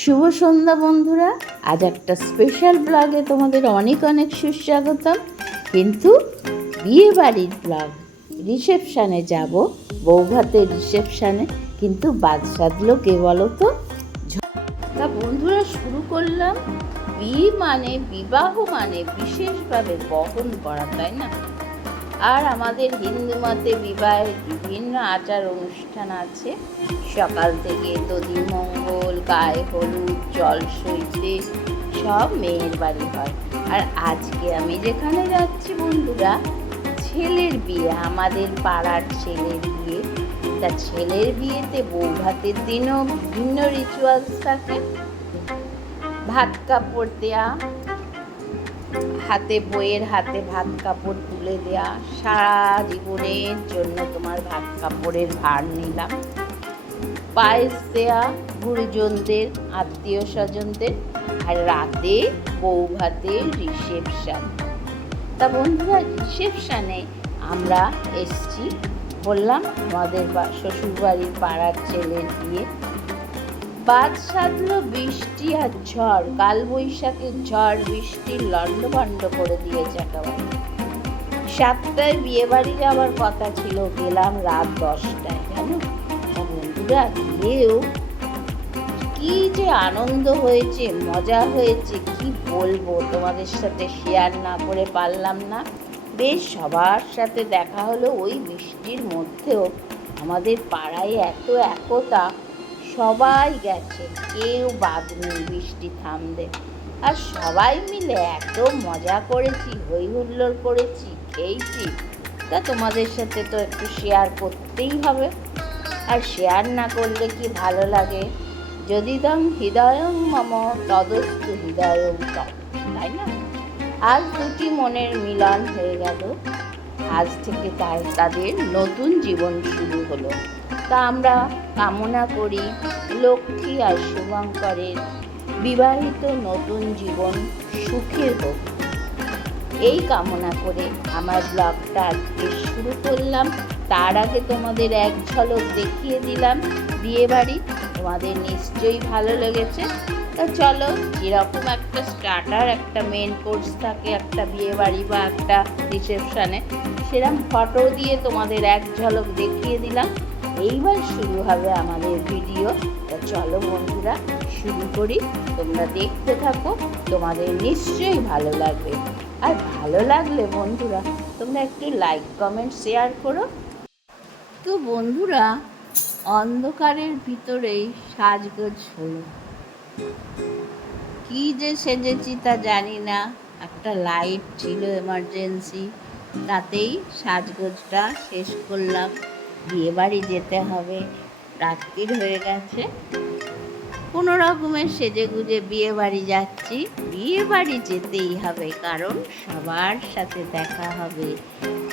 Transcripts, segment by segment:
শুভ সন্ধ্যা বন্ধুরা। আজ একটা স্পেশাল ব্লগে তোমাদের অনেক অনেক সুস্বাগতম। কিন্তু বিয়ে বাড়ির ব্লগ রিসেপশানে যাব, বৌভাতের রিসেপশানে কিন্তু বাদ সাধলো কে বলো তো তা বন্ধুরা শুরু করলাম। বিয়ে মানে বিবাহ মানে বিশেষভাবে বহন করা, তাই না? আর আমাদের হিন্দু মতে বিবাহের বিভিন্ন আচার অনুষ্ঠান আছে। সকাল থেকে দধিমঙ্গল গায়ে হলুদ, জল সইতে সব মেয়ের বাড়ি হয়। আর আজকে আমি যেখানে যাচ্ছি বন্ধুরা, ছেলের বিয়ে, আমাদের পাড়ার ছেলের বিয়ে। তা ছেলের বিয়েতে বউ ভাতের দিনও বিভিন্ন রিচুয়ালস থাকে। ভাত কাপড় দেয়া হাতে বইয়ের হাতে ভাত কাপড় তুলে দেয়া, সারা জীবনের জন্য তোমার ভাত কাপড়ের ভার নিলাম। পায়েস দেয়া গুরুজনদের, আত্মীয় স্বজনদের, আর রাতে বউ ভাতের রিসেপশন তা বন্ধুরা রিসেপশানে আমরা এসছি, বললাম আমাদের শ্বশুরবাড়ির পাড়ার ছেলের বিয়ে। বাদ সাধলো বৃষ্টি আর ঝড় কাল বৈশাখের ঝড় বৃষ্টি লন্ডভন্ড করে দিয়েছে একেবারে। সাতটায় বিয়ে বাড়ি যাওয়ার কথা ছিল, গেলাম রাত দশটায়। জানো বন্ধুরা, গিয়েও কি যে আনন্দ হয়েছে, মজা হয়েছে, কি বলব? তোমাদের সাথে শেয়ার না করে পারলাম না। বেশ, সবার সাথে দেখা হলো। ওই বৃষ্টির মধ্যেও আমাদের পাড়ায় এত একতা সবাই গেছে, কেউ বাদ নেই বৃষ্টি থামবে। আর সবাই মিলে এত মজা করেছি হই হুল্লোড় করেছি, খেয়েছি। তা তোমাদের সাথে তো একটু শেয়ার করতেই হবে। আর শেয়ার না করলে কি ভালো লাগে? যদি দম হৃদয়ং মম, তদস্তু হৃদয়ং তাই না? আজ দুটি মনের মিলন হয়ে গেল। আজ থেকে তাই তাদের নতুন জীবন শুরু হলো। তা আমরা কামনা করি লক্ষ্মী আর শুভঙ্করের বিবাহিত নতুন জীবন সুখের হোক। এই কামনা করে আমার ব্লগটা আজকে শুরু করলাম। তার আগে তোমাদের এক ঝলক দেখিয়ে দিলাম বিয়ে বাড়ি তোমাদের নিশ্চয়ই ভালো লেগেছে। তা চলো, যেরকম একটা স্টার্টার একটা মেন কোর্স থাকে, একটা বিয়ে বাড়ি বা একটা রিসেপশানে সেরকম ফটো দিয়ে তোমাদের এক ঝলক দেখিয়ে দিলাম। এইবার শুরু হবে আমাদের ভিডিও। চলো বন্ধুরা, শুরু করি। তোমরা দেখতে থাকো, তোমাদের নিশ্চয়ই ভালো লাগবে। আর ভালো লাগলে বন্ধুরা, তোমরা একটু লাইক কমেন্ট শেয়ার করো। তো বন্ধুরা, অন্ধকারের ভিতরেই সাজগোজ হলো। কি যে সেজেছি তা জানি না। একটা লাইট ছিল এমার্জেন্সি তাতেই সাজগোজটা শেষ করলাম। বিয়ে বাড়ি যেতে হবে। রাত্রির হয়ে গেছে। কোনো রকমের সেজে গুজে বিয়ে বাড়ি যাচ্ছি। বিয়ে বাড়ি যেতেই হবে, কারণ সবার সাথে দেখা হবে।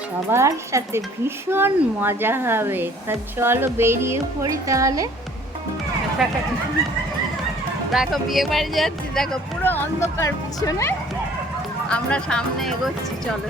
সবার সাথে ভীষণ মজা হবে। তা চলো বেরিয়ে পড়ি তাহলে। দেখো, বিয়ে বাড়ি যাচ্ছি। দেখো, পুরো অন্ধকার পিছনে। আমরা সামনে এগোচ্ছি, চলো।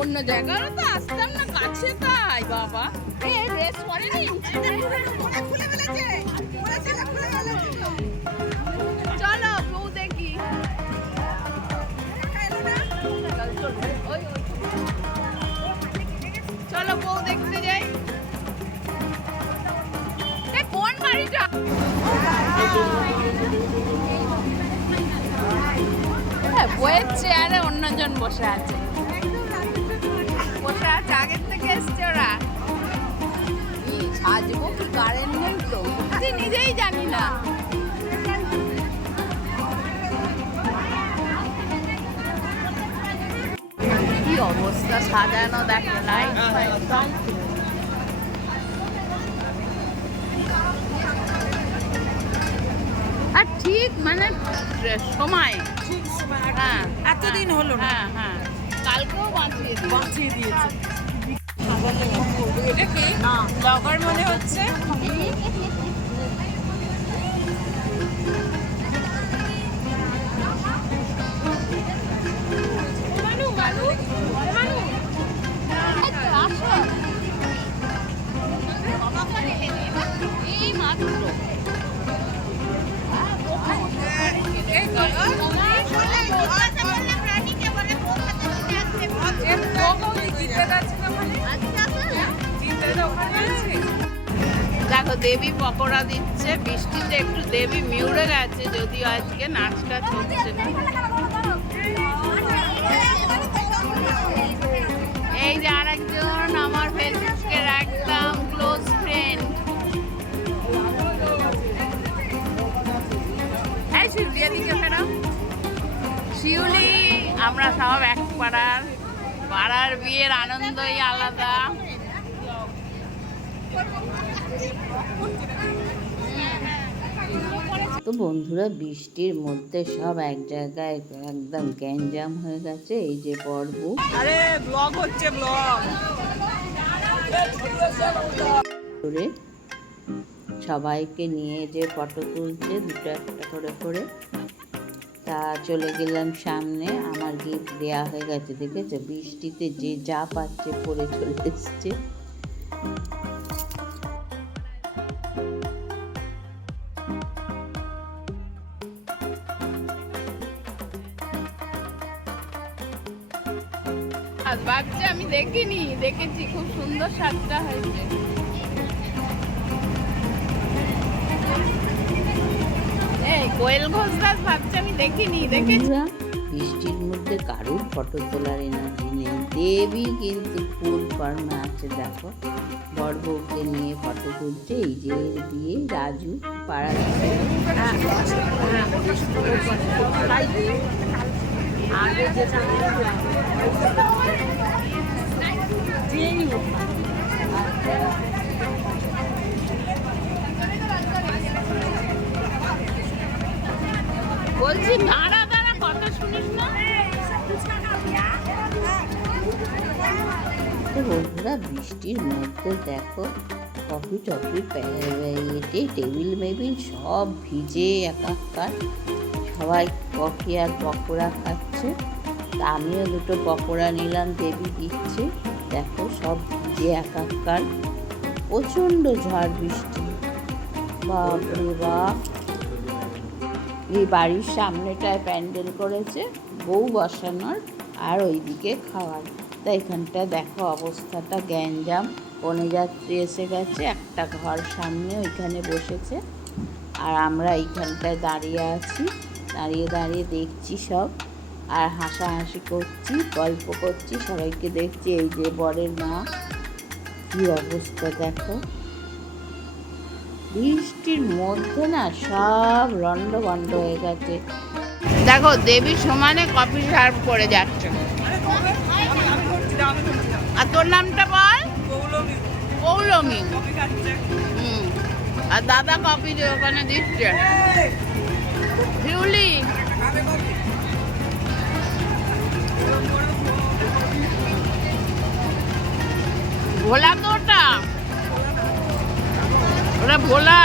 অন্য জায়গায়। তো আসতাম না, কাছে তাই, বাবা। এ ড্রেস পরেনি চলো দেখি। চলো যাই। কোন বাড়িটা? হ্যাঁ বইয়ের চেয়ারে অন্যজন বসে আছে। আছে আগের থেকে এসছে ওরা। সাজবো কি কারেন্ট নেই তো? নিজেই জানি না। কি অবস্থা সাজানো দেখো লাইট আর ঠিক মানে সময়। ঠিক সময় হ্যাঁ এতদিন হলো না। হ্যাঁ হ্যাঁ। কালকেও বাঁচিয়ে বাঁচিয়ে দিয়েছে। এটা কি? ব্লগার মনে হচ্ছে? এই দেখো, দেবী পকোড়া দিচ্ছে, বৃষ্টিতে একটু দেবী মিউড়ে গেছে, যদিও আজকে নাচ টাচ হচ্ছে না। এই যে আরেকজন, আমার ফেসবুকের একদম ক্লোজ ফ্রেন্ড এই শিউলি, এদিকে ফেরাও শিউলি, আমরা সব এক পাড়ার। পাড়ার বিয়ের আনন্দই আলাদা। তো বন্ধুরা বৃষ্টির মধ্যে সব এক জায়গায় একদম গ্যাঞ্জাম হয়ে গেছে এই যে পর্ব। আরে ব্লগ হচ্ছে ব্লগ সবাইকে নিয়ে যে ফটো তুলছে দুটো একটা করে করে। তা চলে গেলাম সামনে। আমার গিফট দেয়া হয়ে গেছে, দেখেছ? বৃষ্টিতে যে যা পাচ্ছে পরে চলে এসছে। আমি দেখিনি, দেখেছি, খুব সুন্দর সাজটা হয়েছে। কোয়েল ঘোষ দাস ভাবছি আমি দেখিনি দেখেছি। বৃষ্টির মধ্যে কারুর ফটো তোলার এনার্জি নেই। দেবী কিন্তু ফুল ফর্মে আছে দেখো। বড় বউকে নিয়ে ফটো তুলছে এই যে এর বিয়ে রাজু পাড়া আগে যেটা বলছি শুনিস বন্ধুরা বৃষ্টির মধ্যে দেখো কফি টফি এতে টেবিল মেবিল সব ভিজে একাকার। সবাই কফি আর পকোড়া খাচ্ছে। তা আমিও দুটো পকোড়া নিলাম, দেবী দিচ্ছে। দেখো, সব ভিজে একাকার। প্রচণ্ড ঝড় বৃষ্টি। বাপরে বাপ। এই বাড়ির সামনেটায় প্যান্ডেল করেছে, বউ বসানোর আর ওইদিকে খাওয়ার। তা এখানটা দেখো অবস্থাটা গ্যাঞ্জাম, বনযাত্রী এসে গেছে, একটা ঘর সামনে ওইখানে বসেছে। আর আমরা এইখানটায় দাঁড়িয়ে আছি, দাঁড়িয়ে দাঁড়িয়ে দেখছি সব, আর হাসাহাসি করছি, গল্প করছি, সবাইকে দেখছি, এই যে বরের মা, কী অবস্থা দেখো। বৃষ্টির মধ্যে না সব রন্ড বন্ড হয়ে গেছে। দেখো, দেবী সমানে কফি সার্ভ করে যাচ্ছে। আর তোর নামটা বল? পৌলমী। হুম। আর দাদা কফি ওখানে দিচ্ছে। শিউলি। ভোলা তো ওটা ভোলা।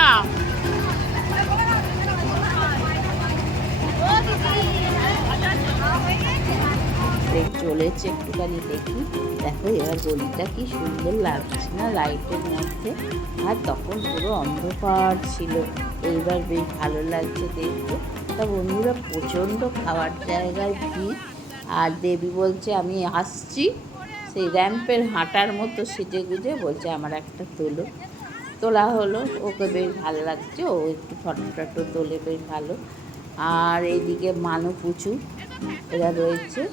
চলেছে একটুখানি দেখি। দেখো, এবার গলিটা কি সুন্দর লাগছে না লাইটের মধ্যে। আর তখন পুরো অন্ধকার ছিল। এইবার বেশ ভালো লাগছে দেখতে। তা বন্ধুরা, প্রচণ্ড খাওয়ার জায়গায় ভিড়। আর দেবী বলছে, আমি আসছি। সেই র্যাম্পের হাঁটার মতো সেজে গুজে বলছে, আমার একটা তোলো। তোলা হলো, ওকে বেশ ভালো লাগছে, ও একটু ফটো টটো তোলে বেশ ভালো। আর এইদিকে মানু পুচু, এরা রয়েছে।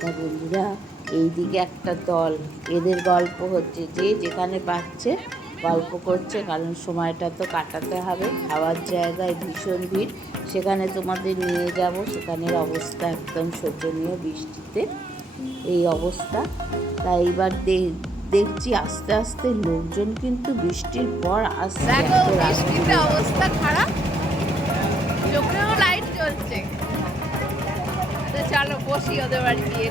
তা বন্ধুরা, এইদিকে একটা দল, এদের গল্প হচ্ছে যে যেখানে পাচ্ছে, গল্প করছে, কারণ সময়টা তো কাটাতে হবে, খাওয়ার জায়গায় ভীষণ ভিড়। সেখানে তোমাদের নিয়ে যাব, সেখানের অবস্থা একদম শোচনীয় বৃষ্টিতে, এই অবস্থা। তাই এবার দে- দেখছি আস্তে আস্তে লোকজন কিন্তু বৃষ্টির পর আসছে। বৃষ্টিতে অবস্থা খারাপ। চোখেও লাইট জ্বলছে। তো চলো, বসি ওদের বাড়ি গিয়ে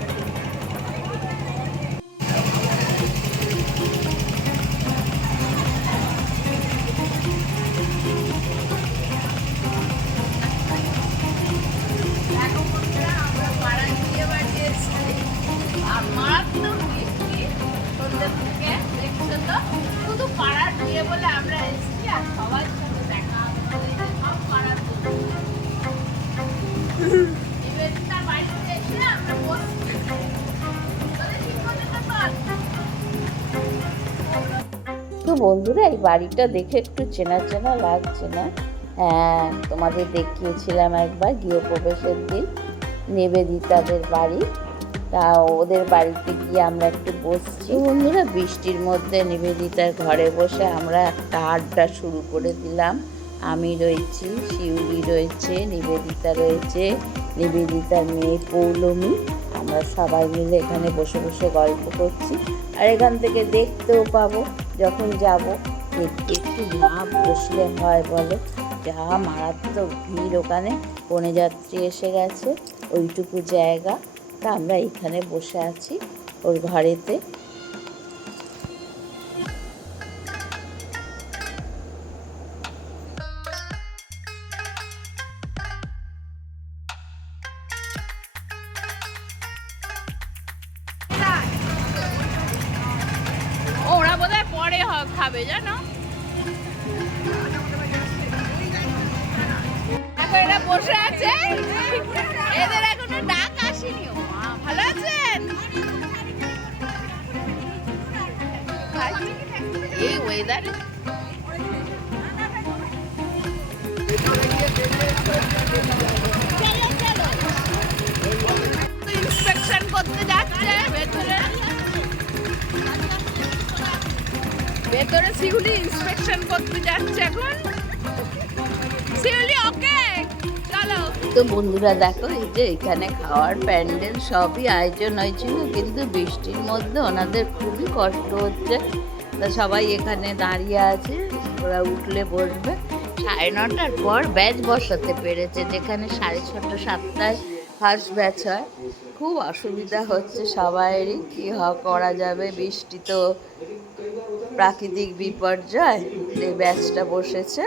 বন্ধুরা, এই বাড়িটা দেখে একটু চেনা চেনা লাগছে না? হ্যাঁ তোমাদের দেখিয়েছিলাম একবার গৃহপ্রবেশের দিন, নিবেদিতাদের বাড়ি। তা ওদের বাড়িতে গিয়ে আমরা একটু বসছি। বন্ধুরা, বৃষ্টির মধ্যে নিবেদিতার ঘরে বসে আমরা একটা আড্ডা শুরু করে দিলাম। আমি রয়েছি, শিউলি রয়েছে, নিবেদিতা রয়েছে, নিবেদিতার মেয়ে পৌলমী। আমরা সবাই মিলে এখানে বসে বসে গল্প করছি। আর এখান থেকে দেখতেও পাবো। যখন যাব, একটু না বসলে হয় বলে। যা মারাত্মক ভিড় ওখানে। কনে যাত্রী এসে গেছে। ওইটুকু জায়গা। তা আমরা এখানে বসে আছি। ওর ঘরেতে। খাবে, জানো? এখন বসে আছে। এদের এখনও ডাক আসেনি। ভালো আছেন? এই ইন্সপেকশন করতে যাচ্ছে। ভেতরে। ভেতরে শিউলি ইন্সপেকশন করতে যাচ্ছে এখন। শিউলি ওকে তো বন্ধুরা, দেখো, এই যে এখানে খাওয়ার প্যান্ডেল সবই আয়োজন হয়েছিল, কিন্তু বৃষ্টির মধ্যে ওনাদের খুবই কষ্ট হচ্ছে। তা সবাই এখানে দাঁড়িয়ে আছে, ওরা উঠলে বসবে। সাড়ে নটার পর ব্যাচ বসাতে পেরেছে, যেখানে সাড়ে ছটা, সাতটায় ফার্স্ট ব্যাচ হয়। খুব অসুবিধা হচ্ছে সবাইরই, কী করা যাবে, বৃষ্টি তো প্রাকৃতিক বিপর্যয় এই ব্যাচটা বসেছে।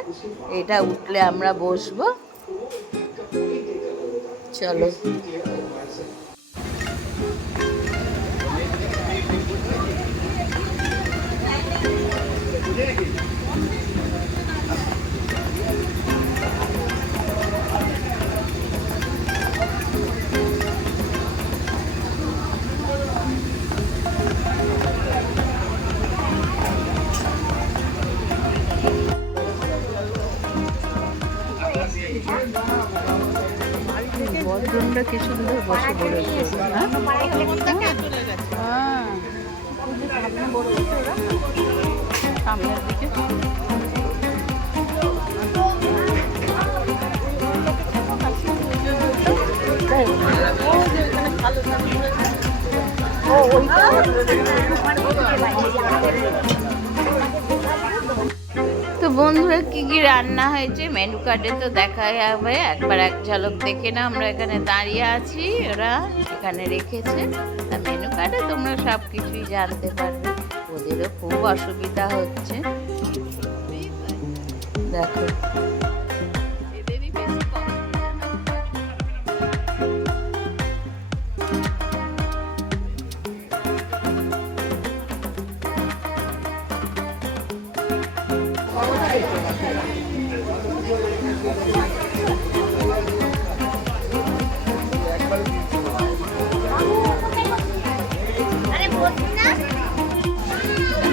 এটা উঠলে আমরা বসবো। চলো। বর্ধনটা কি সুন্দর বসে পড়েছে হ্যাঁ। সামনের দিকে। তো। বন্ধুরা কি কি রান্না হয়েছে? মেনু কার্ডে তো দেখা যাবে একবার এক ঝলক দেখে না আমরা এখানে দাঁড়িয়ে আছি। ওরা এখানে রেখেছে। তা মেনু কার্ডে তোমরা সব কিছুই জানতে পারবে। ওদেরও খুব অসুবিধা হচ্ছে। দেখো।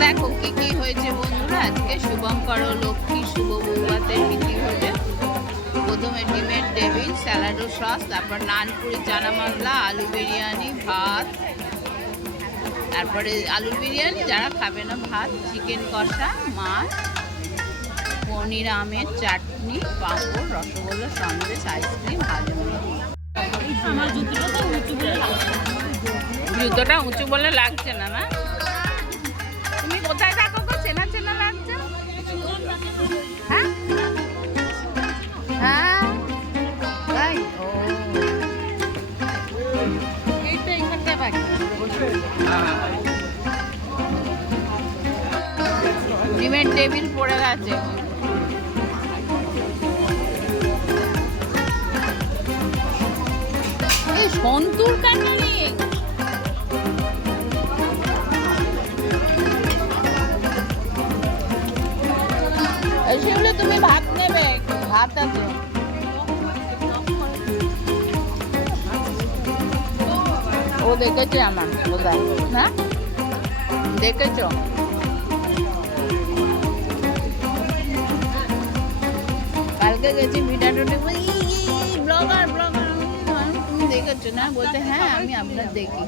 দেখো কি কি হয়েছে বন্ধুরা? আজকে শুভঙ্কর লক্ষ্মী শুভ বৌভাতের তিথি হয়েছে। প্রথমে ডিমের টেবিল, স্যালাডো সস, তারপর নানপুরি চানা মশলা আলু বিরিয়ানি, ভাত। তারপরে আলুর বিরিয়ানি, যারা খাবে না ভাত, চিকেন কষা, মাছ। পনির আমের চাটনি পাঁপড় রসগোল্লা সন্দেশ আইসক্রিম জুতোটা উঁচু বলে লাগছে। না না তুমি কোথায় থাকো তো চেনা চেনা লাগছে? হ্যাঁ? হ্যাঁ? ডিমের টেবিল পড়ে গেছে। সন্তুর কেন নিয়ে সেগুলো তুমি ভাত নেবে, ভাত আছে। ও দেখেছে আমার, বোধহয়। না? দেখেছ? কালকে গেছি ভিডিওটি ব্লগার ব্লগার দেখেছ না? বলতে হ্যাঁ আমি আপনার দেখি।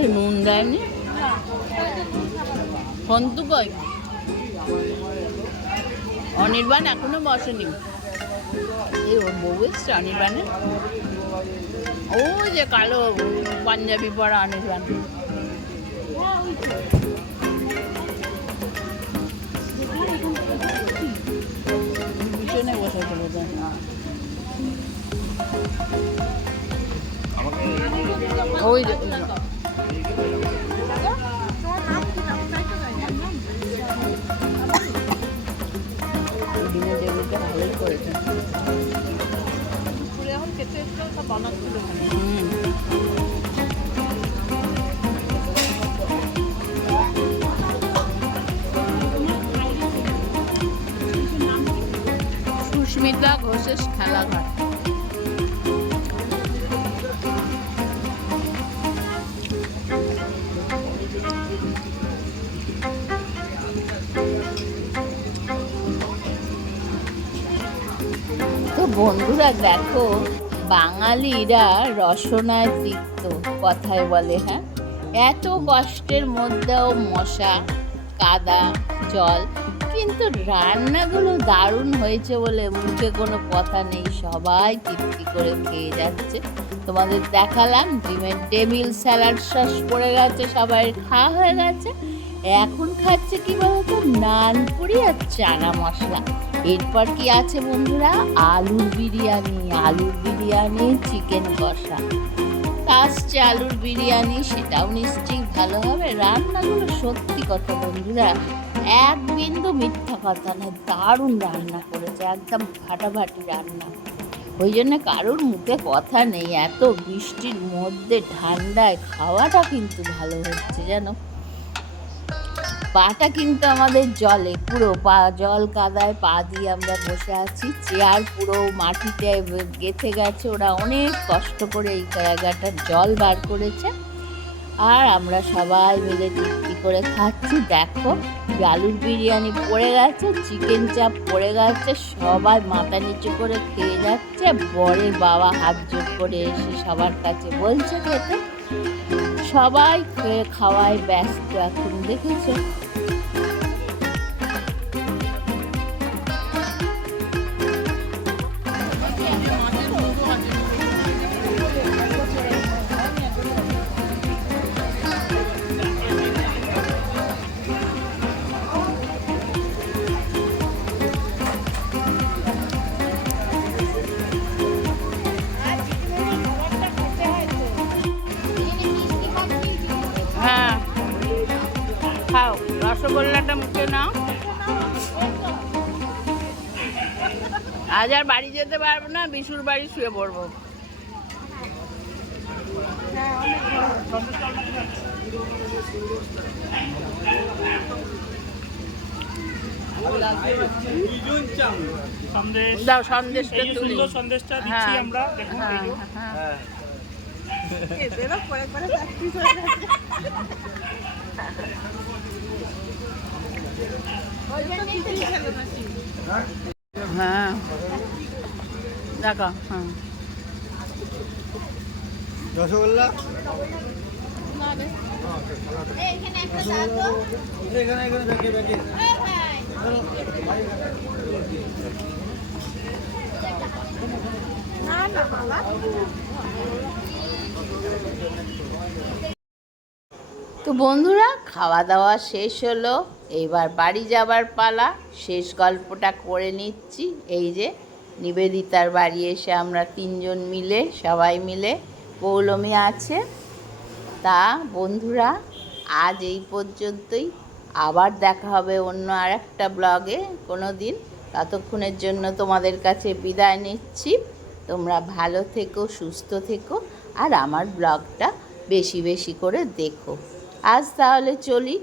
এই নুন দেয়নি? সন্তু কই? অনির্বাণ এখনও বসেনি। এই ওর বউ এসছে অনির্বাণে ওই যে কালো পাঞ্জাবি পরা অনির্বাণ। ওই ডিমের ভালোই করেছে সুস্মিতা ঘোষের খেলাঘর বন্ধুরা দেখো, বাঙালিরা রসনায় তিক্ত, কথায় বলে হ্যাঁ? এত কষ্টের মধ্যেও মশা, কাদা, জল, কিন্তু রান্নাগুলো দারুণ হয়েছে বলে মুখে কোনো কথা নেই। সবাই তৃপ্তি করে খেয়ে যাচ্ছে। তোমাদের দেখালাম, ডিমের টেবিল স্যালাড সস পড়ে গেছে, সবাই খাওয়া হয়ে গেছে। এখন খাচ্ছে কি বলতো? নানপুরি আর চানা মশলা। এরপর কি আছে বন্ধুরা? আলুর বিরিয়ানি আলুর বিরিয়ানি চিকেন কষা। আসছে আলুর বিরিয়ানি, সেটাও নিশ্চয়ই ভালো হবে। রান্নাগুলো সত্যি কথা বন্ধুরা, এক বিন্দু মিথ্যা কথা না দারুণ রান্না করেছে, একদম ফাটাফাটি রান্না। ওই জন্য কারোর মুখে কথা নেই, এত বৃষ্টির মধ্যে ঠান্ডায় খাওয়াটা কিন্তু ভালো হচ্ছে, জানো? পাটা কিন্তু আমাদের জলে, পুরো পা, জল কাদায় পা দিয়ে আমরা বসে আছি। চেয়ার পুরো মাটিতে গেথে গেছে, ওরা অনেক কষ্ট করে এই জায়গাটার জল বার করেছে। আর আমরা সবাই মিলে তৃপ্তি করে খাচ্ছি। দেখো, আলুর বিরিয়ানি পড়ে গেছে, চিকেন চাপ পড়ে গেছে, সবাই মাথা নিচু করে খেয়ে যাচ্ছে। বরের বাবা হাত জোর করে এসে সবার কাছে বলছে খেতে। সবাই খেয়ে খাওয়ায় ব্যস্ত এখন, দেখেছ? আজ আর বাড়ি যেতে পারব না বিশুর বাড়ি শুয়ে পড়ব। দাও সন্দেশটা এই তুলি। সন্দেশটা দিচ্ছি হ্যাঁ, আমরা দেখুন। হ্যাঁ হ্যাঁ হ্যাঁ। দেখো হ্যাঁ। রসগোল্লা? এখানে ব্যাগে ব্যাগে। তো বন্ধুরা খাওয়া দাওয়া শেষ হলো। এবার বাড়ি যাবার পালা। শেষ গল্পটা করে নিচ্ছি। এই যে, নিবেদিতার বাড়ি এসে আমরা তিনজন মিলে, সবাই মিলে পৌলমী আছে। তা বন্ধুরা, আজ এই পর্যন্তই। আবার দেখা হবে অন্য আর একটা ব্লগে কোনো দিন ততক্ষণের জন্য তোমাদের কাছে বিদায় নিচ্ছি। তোমরা ভালো থেকো, সুস্থ থেকো, আর আমার ব্লগটা বেশি বেশি করে দেখো। আজ তাহলে চলি।